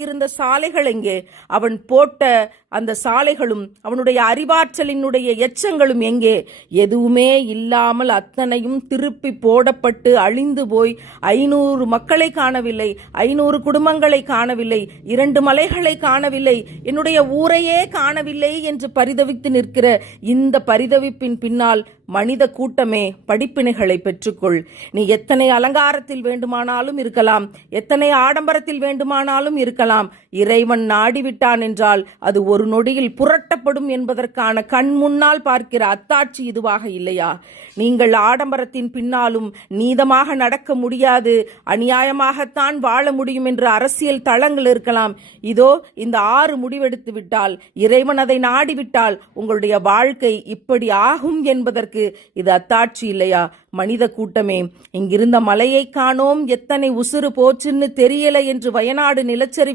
இருந்த சாலைகள் எங்கே? அவன் போட்ட அந்த சாலைகளும் அவனுடைய அறிவாற்றலினுடைய எச்சங்களும் எங்கே? எதுவுமே இல்லாமல் அத்தனையும் திருப்பி போடப்பட்டு அழிந்து போய் 500 மக்களை காணவில்லை, 500 குடும்பங்களை காணவில்லை, 2 மலைகளை காணவில்லை, என்னுடைய ஊரையே காணவில்லை என்று பரிதவித்து நிற்கிற இந்த பரிதவிப்பின் பின்னால் மனித கூட்டமே படிப்பினைகளை பெற்றுக்கொள். நீ எத்தனை அலங்காரத்தில் வேண்டுமானாலும் இருக்கலாம், எத்தனை ஆடம்பரத்தில் வேண்டுமானாலும் இருக்கலாம், இறைவன் நாடிவிட்டான் என்றால் அது ஒரு நொடியில் புரட்டப்படும் என்பதற்கான கண் முன்னால் பார்க்கிற அத்தாட்சி இதுவாக இல்லையா? நீங்கள் ஆடம்பரத்தின் பின்னாலும் நீதமாக நடக்க முடியாது, அநியாயமாகத்தான் வாழ முடியும் என்று அரசியல் தளங்கள் இருக்கலாம். இதோ இந்த 6 முடிவெடுத்து விட்டால், இறைவன் அதை நாடிவிட்டால் உங்களுடைய வாழ்க்கை இப்படி ஆகும் என்பதற்கு இது அத்தாட்சி இல்லையா? மனித கூட்டமே, இங்கிருந்த மலையை காணோம், எத்தனை உசுறு போச்சுன்னு தெரியல என்று வயநாடு நிலச்சரிவு